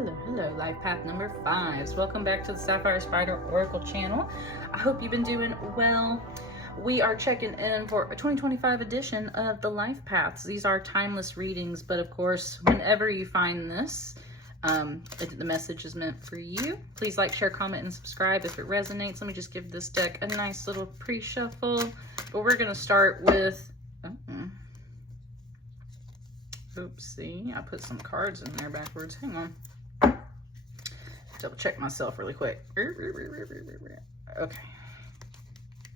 Hello, life path number 5. Welcome back to the Sapphire Spider Oracle channel. I hope you've been doing well. We are checking in for a 2025 edition of the life paths. These are timeless readings, but of course, whenever you find this, the message is meant for you. Please like, share, comment, and subscribe if it resonates. Let me just give this deck a nice little pre-shuffle. But we're going to start with... Oopsie, I put some cards in there backwards. Hang on. Double check myself really quick. Okay.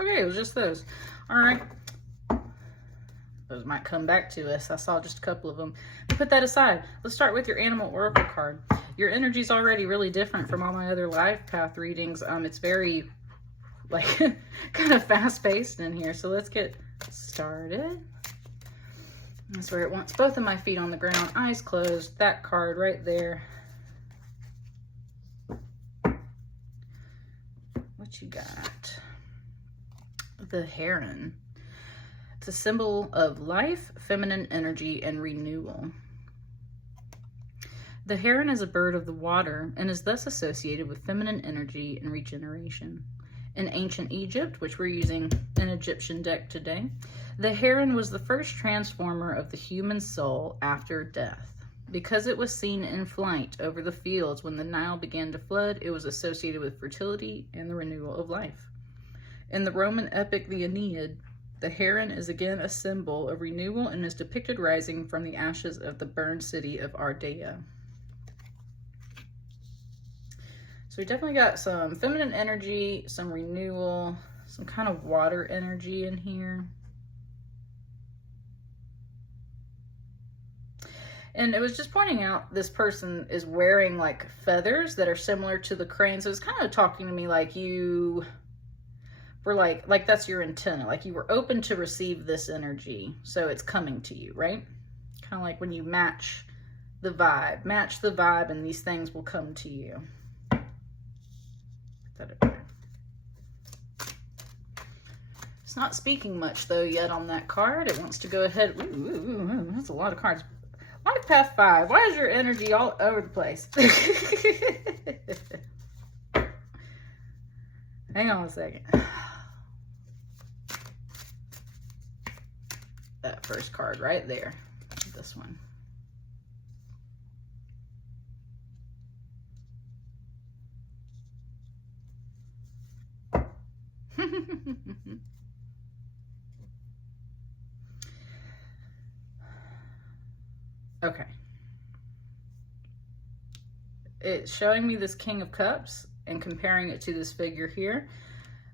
Okay, it was just those. All right. Those might come back to us. I saw just a couple of them. Put that aside. Let's start with your animal oracle card. Your energy is already really different from all my other life path readings. It's very, like, kind of fast-paced in here. So let's get started. That's where it wants both of my feet on the ground, eyes closed. That card right there. What you got? The heron. It's a symbol of life, feminine energy, and renewal. The heron is a bird of the water and is thus associated with feminine energy and regeneration. In ancient Egypt, which we're using an Egyptian deck today, the heron was the first transformer of the human soul after death. Because it was seen in flight over the fields when the Nile began to flood, it was associated with fertility and the renewal of life. In the Roman epic, the Aeneid, the heron is again a symbol of renewal and is depicted rising from the ashes of the burned city of Ardea. So we definitely got some feminine energy, some renewal, some kind of water energy in here. And it was just pointing out this person is wearing like feathers that are similar to the crane. So it's kind of talking to me like you were like that's your antenna. Like you were open to receive this energy. So it's coming to you, right? Kind of like when you match the vibe and these things will come to you. Put that up there. It's not speaking much though yet on that card. It wants to go ahead. Ooh, that's a lot of cards. Life Path 5, why is your energy all over the place? Hang on a second. That first card right there. This one. Okay. It's showing me this King of Cups and comparing it to this figure here.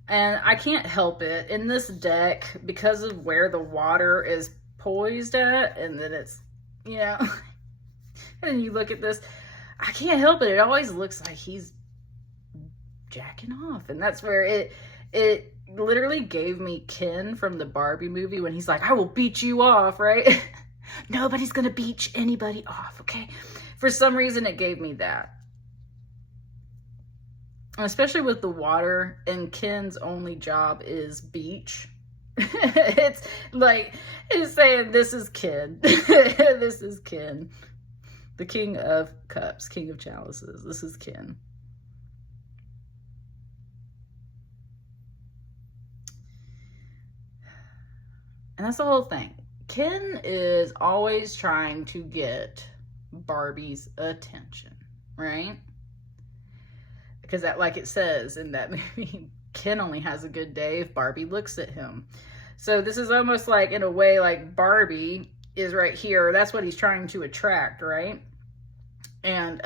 And I can't help it. In this deck, because of where the water is poised at, and then it's, you know, and then you look at this, I can't help it. It always looks like he's jacking off. And that's where it literally gave me Ken from the Barbie movie when he's like, I will beat you off, right? Nobody's gonna beat anybody off, okay? For some reason, it gave me that. Especially with the water, and Ken's only job is beach. It's like, it's saying, this is Ken. This is Ken. The King of Cups, King of Chalices. This is Ken. And that's the whole thing. Ken is always trying to get Barbie's attention, right? Because that, like it says in that movie, Ken only has a good day if Barbie looks at him. So this is almost like, in a way, like Barbie is right here. That's what he's trying to attract, right? And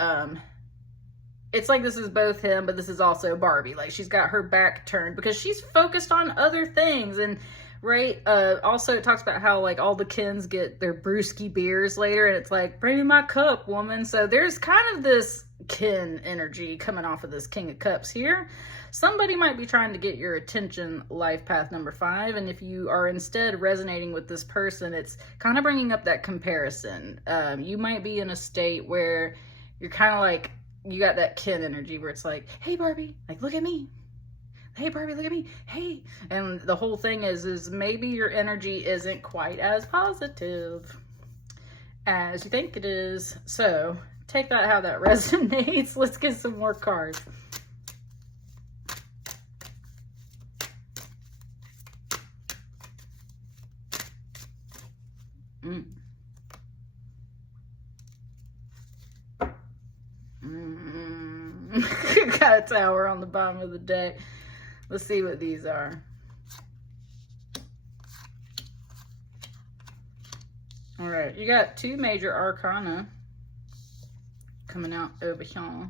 it's like this is both him, but this is also Barbie. Like she's got her back turned because she's focused on other things. And right, also it talks about how like all the Kens get their brewski beers later, and it's like, bring me my cup, woman. So there's kind of this Ken energy coming off of this King of Cups here. Somebody might be trying to get your attention, life path number 5, and if you are instead resonating with this person, it's kind of bringing up that comparison. You might be in a state where you're kind of like, you got that Ken energy where it's like, hey Barbie, like look at me. Hey Barbie, look at me. Hey. And the whole thing is maybe your energy isn't quite as positive as you think it is. So take that how that resonates. Let's get some more cards. Got a tower on the bottom of the deck. Let's see what these are. All right, you got 2 major arcana coming out over here.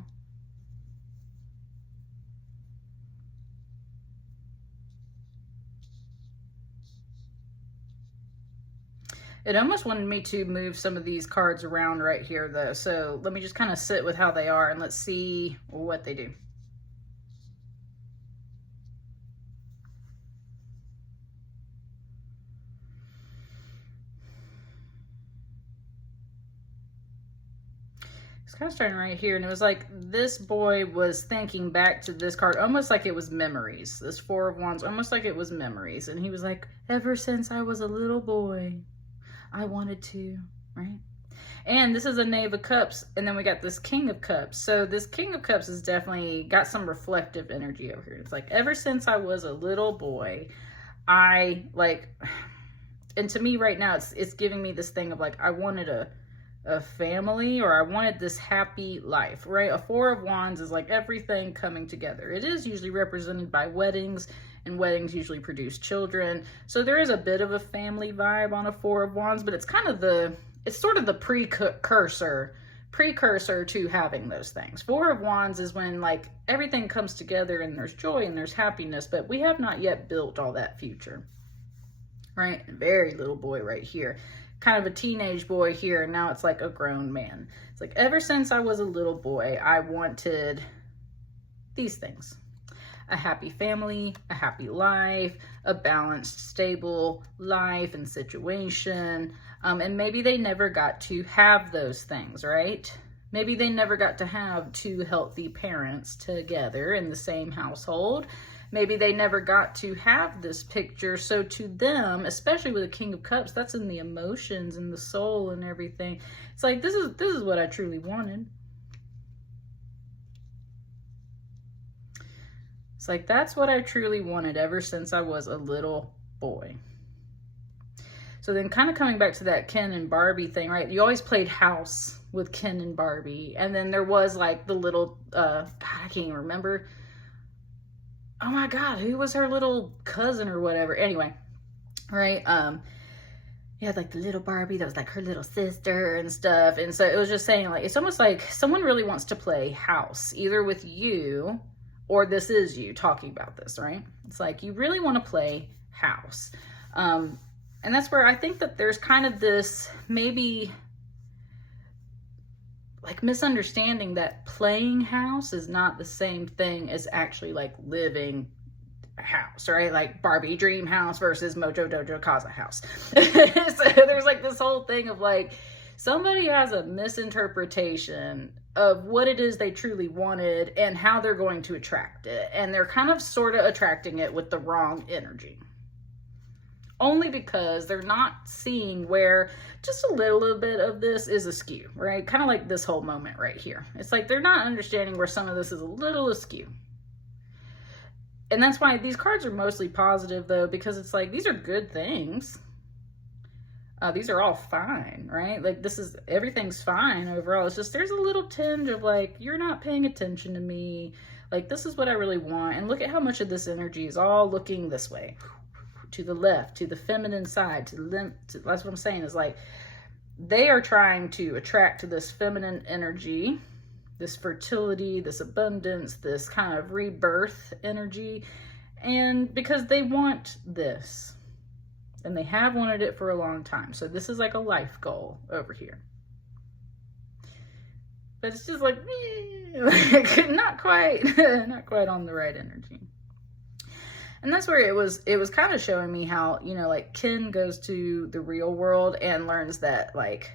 It almost wanted me to move some of these cards around right here though. So let me just kind of sit with how they are and let's see what they do. It's kind of starting right here, and it was like this boy was thinking back to this card, almost like it was memories. This 4 of Wands, almost like it was memories. And he was like, ever since I was a little boy, I wanted to, right? And this is a Knave of Cups, and then we got this King of Cups. So this King of Cups has definitely got some reflective energy over here. It's like, ever since I was a little boy, I like, and to me right now, it's giving me this thing of like, I wanted a family, or I wanted this happy life, right? A 4 of Wands is like everything coming together. It is usually represented by weddings, and weddings usually produce children. So there is a bit of a family vibe on a 4 of Wands, but it's kind of it's sort of the precursor to having those things. 4 of Wands is when like everything comes together and there's joy and there's happiness, but we have not yet built all that future, right? Very little boy right here. Kind of a teenage boy here, and now it's like a grown man. It's like, ever since I was a little boy, I wanted these things. A happy family, a happy life, a balanced, stable life and situation. And maybe they never got to have those things, right? Maybe they never got to have 2 healthy parents together in the same household. Maybe they never got to have this picture. So to them, especially with the King of Cups, that's in the emotions and the soul and everything. It's like, this is what I truly wanted. It's like, that's what I truly wanted ever since I was a little boy. So then kind of coming back to that Ken and Barbie thing, right? You always played house with Ken and Barbie. And then there was like the little, God, I can't even remember. Oh my God, who was her little cousin or whatever? Anyway, right? You had like the little Barbie that was like her little sister and stuff. And so it was just saying like, it's almost like someone really wants to play house, either with you or this is you talking about this, right? It's like, you really want to play house. And that's where I think that there's kind of this maybe like misunderstanding that playing house is not the same thing as actually like living a house, right? Like Barbie dream house versus Mojo Dojo Kaza house. So there's like this whole thing of like, somebody has a misinterpretation of what it is they truly wanted and how they're going to attract it. And they're kind of sort of attracting it with the wrong energy. Only because they're not seeing where just a little bit of this is askew, right? Kind of like this whole moment right here. It's like they're not understanding where some of this is a little askew. And that's why these cards are mostly positive though, because it's like, these are good things. These are all fine, right? Like everything's fine overall. It's just, there's a little tinge of like, you're not paying attention to me. Like, this is what I really want. And look at how much of this energy is all looking this way. To the left, to the feminine side, that's what I'm saying is like, they are trying to attract to this feminine energy, this fertility, this abundance, this kind of rebirth energy. And because they want this, and they have wanted it for a long time. So this is like a life goal over here. But it's just like, not quite on the right energy. And that's where it was kind of showing me how, you know, like Ken goes to the real world and learns that like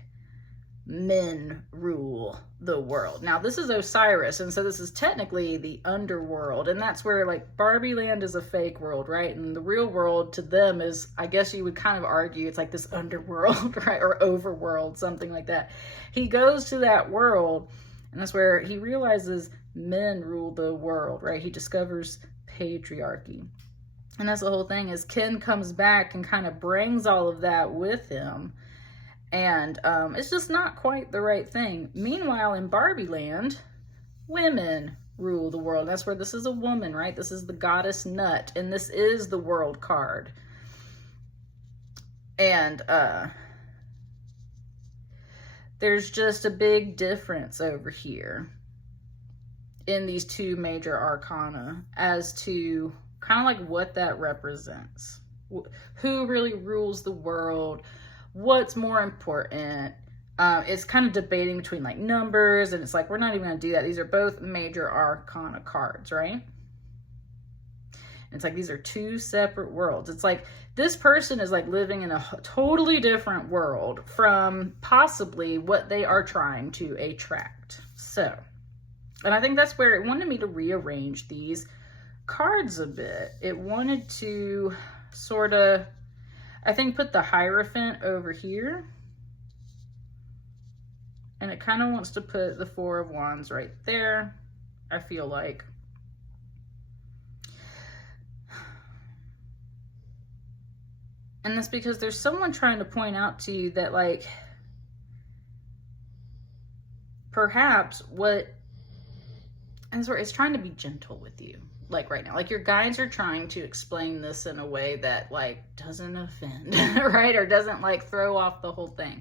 men rule the world. Now this is Osiris, and so this is technically the underworld, and that's where like Barbie Land is a fake world, right? And the real world to them is, I guess you would kind of argue, it's like this underworld, right? Or overworld, something like that. He goes to that world, and that's where he realizes men rule the world, right? He discovers patriarchy. And that's the whole thing, is Ken comes back and kind of brings all of that with him. And it's just not quite the right thing. Meanwhile, in Barbie Land, women rule the world. That's where this is a woman, right? This is the goddess Nut, and this is the world card. And there's just a big difference over here in these two major arcana as to kind of like what that represents. Who really rules the world? What's more important? It's kind of debating between like numbers, and it's like, we're not even going to do that. These are both major arcana cards, right? And it's like, these are two separate worlds. It's like, this person is like living in a totally different world from possibly what they are trying to attract. So, and I think that's where it wanted me to rearrange these cards a bit. It wanted to sort of, I think, put the Hierophant over here. And it kind of wants to put the Four of Wands right there, I feel like. And that's because there's someone trying to point out to you that, like, perhaps what, and it's trying to be gentle with you. Like right now, like your guides are trying to explain this in a way that like doesn't offend, right? Or doesn't like throw off the whole thing.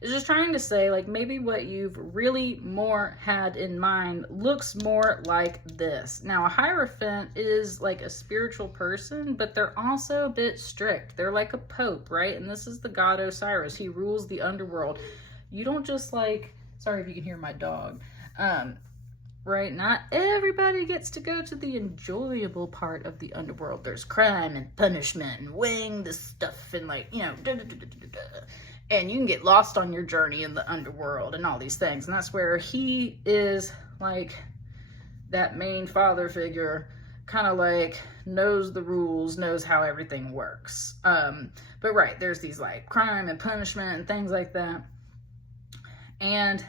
It's just trying to say like maybe what you've really more had in mind looks more like this. Now a Hierophant is like a spiritual person, but they're also a bit strict. They're like a pope, right? And this is the god Osiris. He rules the underworld. You don't just like, sorry if you can hear my dog. Right? Not everybody gets to go to the enjoyable part of the underworld. There's crime and punishment and weighing this stuff and like, you know, and you can get lost on your journey in the underworld and all these things. And that's where he is like that main father figure, kind of like knows the rules, knows how everything works. But right, there's these like crime and punishment and things like that. And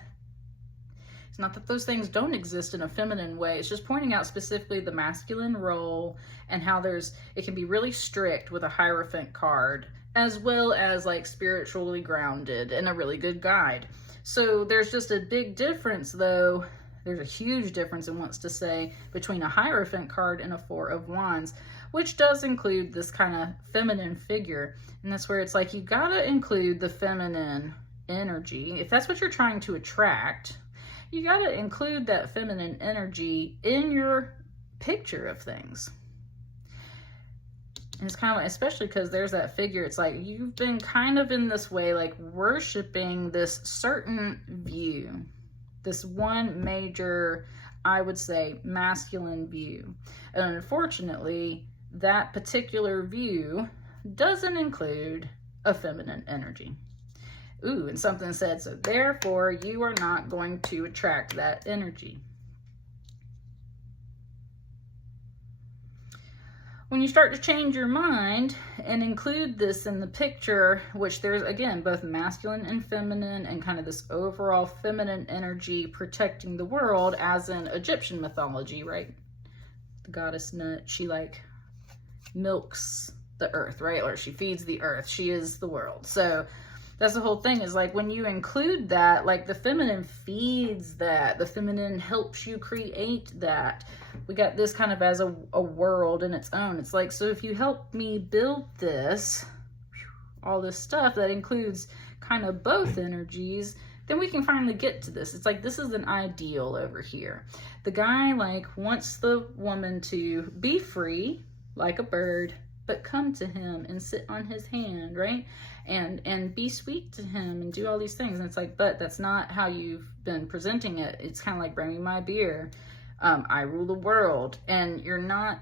not that those things don't exist in a feminine way. It's just pointing out specifically the masculine role and how it can be really strict with a Hierophant card, as well as like spiritually grounded and a really good guide. So there's just a big difference though. There's a huge difference, it wants to say, between a Hierophant card and a Four of Wands, which does include this kind of feminine figure. And that's where it's like, you gotta include the feminine energy. If that's what you're trying to attract, you got to include that feminine energy in your picture of things. And it's kind of like, especially because there's that figure, it's like you've been kind of in this way, like worshiping this certain view, this one major, I would say, masculine view. And unfortunately, that particular view doesn't include a feminine energy. Ooh, and something said, so therefore you are not going to attract that energy. When you start to change your mind and include this in the picture, which there's, again, both masculine and feminine and kind of this overall feminine energy protecting the world, as in Egyptian mythology, right? The goddess Nut, she like milks the earth, right? Or she feeds the earth. She is the world. So that's the whole thing, is like when you include that, like the feminine feeds that, the feminine helps you create that. We got this kind of as a world in its own. It's like, so if you help me build this, all this stuff that includes kind of both energies, then we can finally get to this. It's like, this is an ideal over here. The guy like wants the woman to be free like a bird, but come to him and sit on his hand, right? And be sweet to him and do all these things. And it's like, but that's not how you've been presenting it. It's kind of like, bring me my beer. I rule the world, and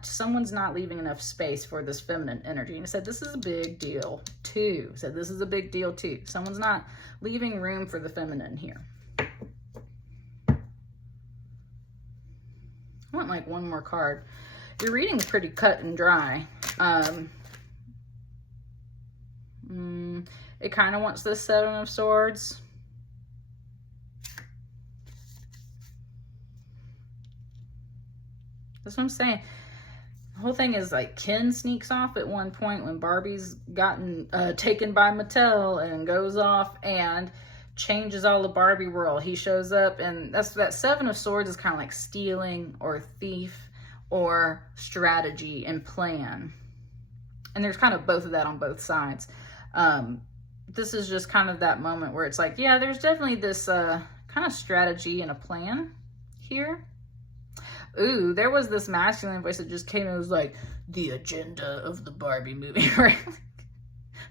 someone's not leaving enough space for this feminine energy. And it said, this is a big deal too. It said, this is a big deal too. Someone's not leaving room for the feminine here. I want like one more card. Your reading's pretty cut and dry. It kind of wants this Seven of Swords. That's what I'm saying. The whole thing is like Ken sneaks off at one point when Barbie's gotten taken by Mattel and goes off and changes all the Barbie world. He shows up, and that Seven of Swords is kind of like stealing or thief or strategy and plan. And there's kind of both of that on both sides. This is just kind of that moment where it's like, yeah, there's definitely this kind of strategy and a plan here. Ooh, there was this masculine voice that just came and was like, the agenda of the Barbie movie, right?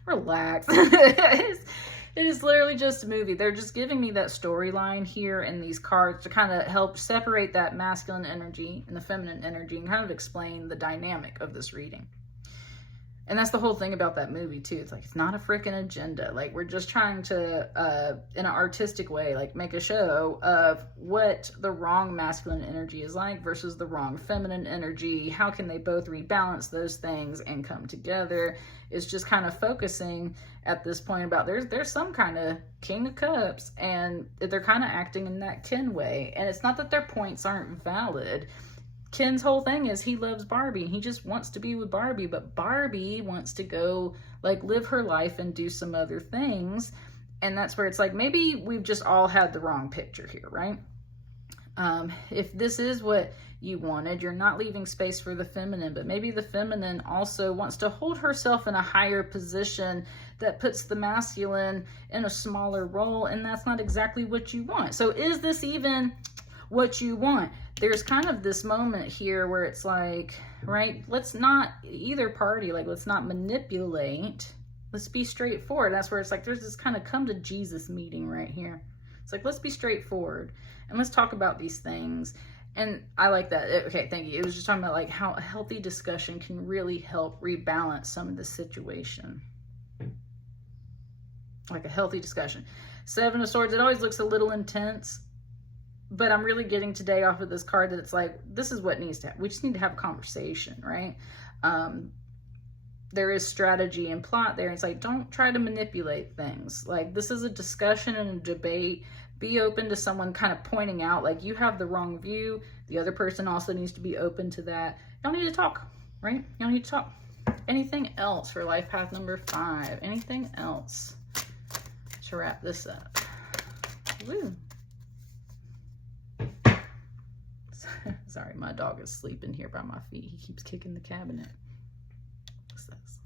Relax. It is literally just a movie. They're just giving me that storyline here in these cards to kind of help separate that masculine energy and the feminine energy and kind of explain the dynamic of this reading. And that's the whole thing about that movie too. It's like, it's not a freaking agenda. Like, we're just trying to, in an artistic way, like make a show of what the wrong masculine energy is like versus the wrong feminine energy. How can they both rebalance those things and come together? It's just kind of focusing at this point about there's some kind of King of Cups, and they're kind of acting in that Ken way. And it's not that their points aren't valid. Ken's whole thing is he loves Barbie and he just wants to be with Barbie, but Barbie wants to go like live her life and do some other things. And that's where it's like, maybe we've just all had the wrong picture here, right? If this is what you wanted, you're not leaving space for the feminine, but maybe the feminine also wants to hold herself in a higher position that puts the masculine in a smaller role. And that's not exactly what you want. So is this even what you want? There's kind of this moment here where it's like, right, let's not, either party, like, let's not manipulate. Let's be straightforward. That's where it's like, there's this kind of come to Jesus meeting right here. It's like, let's be straightforward and let's talk about these things. And I like that. Okay, thank you. It was just talking about like how a healthy discussion can really help rebalance some of the situation. Like a healthy discussion. Seven of Swords, it always looks a little intense. But I'm really getting today off of this card that it's like, this is what needs to happen. We just need to have a conversation, right? There is strategy and plot there. It's like, don't try to manipulate things. Like, this is a discussion and a debate. Be open to someone kind of pointing out, like, you have the wrong view. The other person also needs to be open to that. You don't need to talk, right? You don't need to talk. Anything else for life path number 5? Anything else to wrap this up? Woo. Sorry, my dog is sleeping here by my feet. He keeps kicking the cabinet. What's this?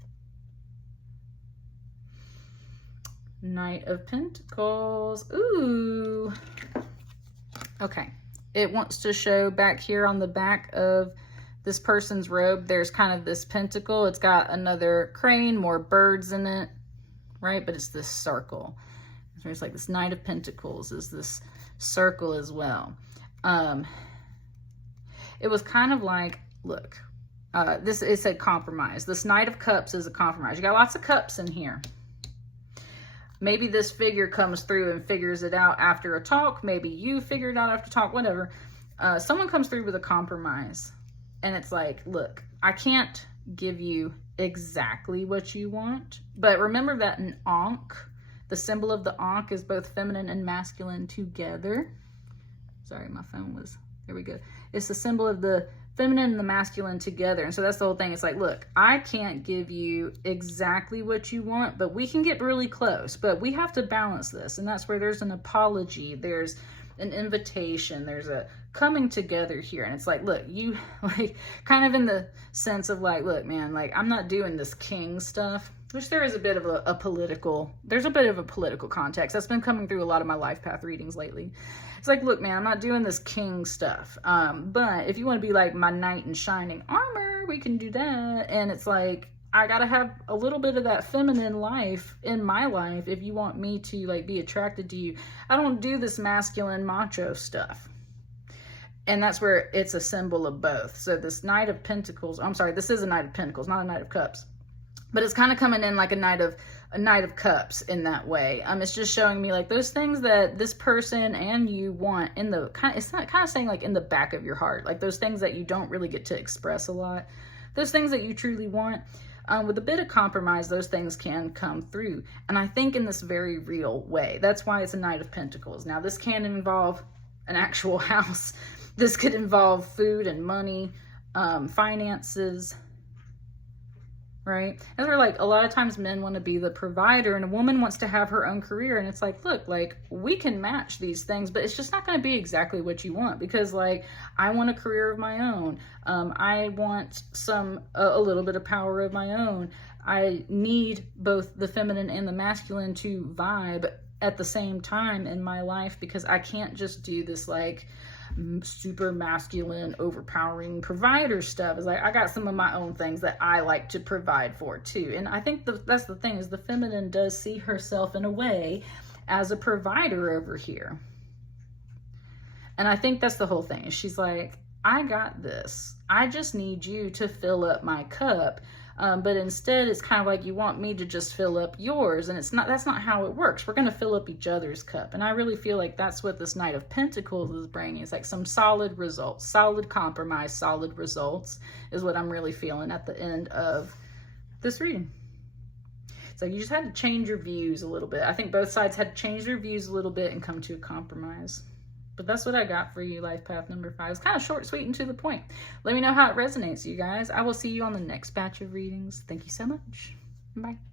Knight of Pentacles. Ooh. Okay. It wants to show back here on the back of this person's robe, there's kind of this pentacle. It's got another crane, more birds in it, right? But it's this circle. So it's like this Knight of Pentacles is this circle as well. It was kind of like, look, it said compromise. This Knight of Cups is a compromise. You got lots of cups in here. Maybe this figure comes through and figures it out after a talk. Maybe you figure it out after talk, whatever. Someone comes through with a compromise. And it's like, look, I can't give you exactly what you want. But remember that an Ankh, the symbol of the Ankh is both feminine and masculine together. Sorry, my phone was... There we go. It's the symbol of the feminine and the masculine together. And so that's the whole thing. It's like, look, I can't give you exactly what you want, but we can get really close. But we have to balance this. And that's where there's an apology. There's an invitation. There's a coming together here. And it's like, look, you like kind of in the sense of like, look, man, like I'm not doing this king stuff, which there is a bit of a political context. That's been coming through a lot of my life path readings lately. It's like, look, man, I'm not doing this king stuff. But if you want to be like my knight in shining armor, we can do that. And it's like, I got to have a little bit of that feminine life in my life if you want me to like be attracted to you. I don't do this masculine macho stuff. And that's where it's a symbol of both. So this Knight of Pentacles, I'm sorry, this is a Knight of Pentacles, not a Knight of Cups. But it's kind of coming in like a Knight of Cups in that way. It's just showing me like those things that this person and you want in the it's not kind of saying like in the back of your heart, like those things that you don't really get to express a lot, those things that you truly want. With a bit of compromise, those things can come through. And I think in this very real way. That's why it's a Knight of Pentacles. Now, this can involve an actual house. This could involve food and money, finances, right? And we're like, a lot of times men want to be the provider and a woman wants to have her own career. And it's like, look, like we can match these things, but it's just not going to be exactly what you want, because like I want a career of my own. I want a little bit of power of my own. I need both the feminine and the masculine to vibe at the same time in my life, because I can't just do this like super masculine, overpowering provider stuff. It's like I got some of my own things that I like to provide for too. And I think that's the thing, is the feminine does see herself in a way as a provider over here. And I think that's the whole thing. She's like, I got this. I just need you to fill up my cup. But instead it's kind of like you want me to just fill up yours, and that's not how it works. We're going to fill up each other's cup. And I really feel like that's what this Knight of Pentacles is bringing. It's like some solid results, solid compromise, solid results is what I'm really feeling at the end of this reading. So you just had to change your views a little bit. I think both sides had to change their views a little bit and come to a compromise. But that's what I got for you, life path number 5. It's kind of short, sweet, and to the point. Let me know how it resonates, you guys. I will see you on the next batch of readings. Thank you so much. Bye.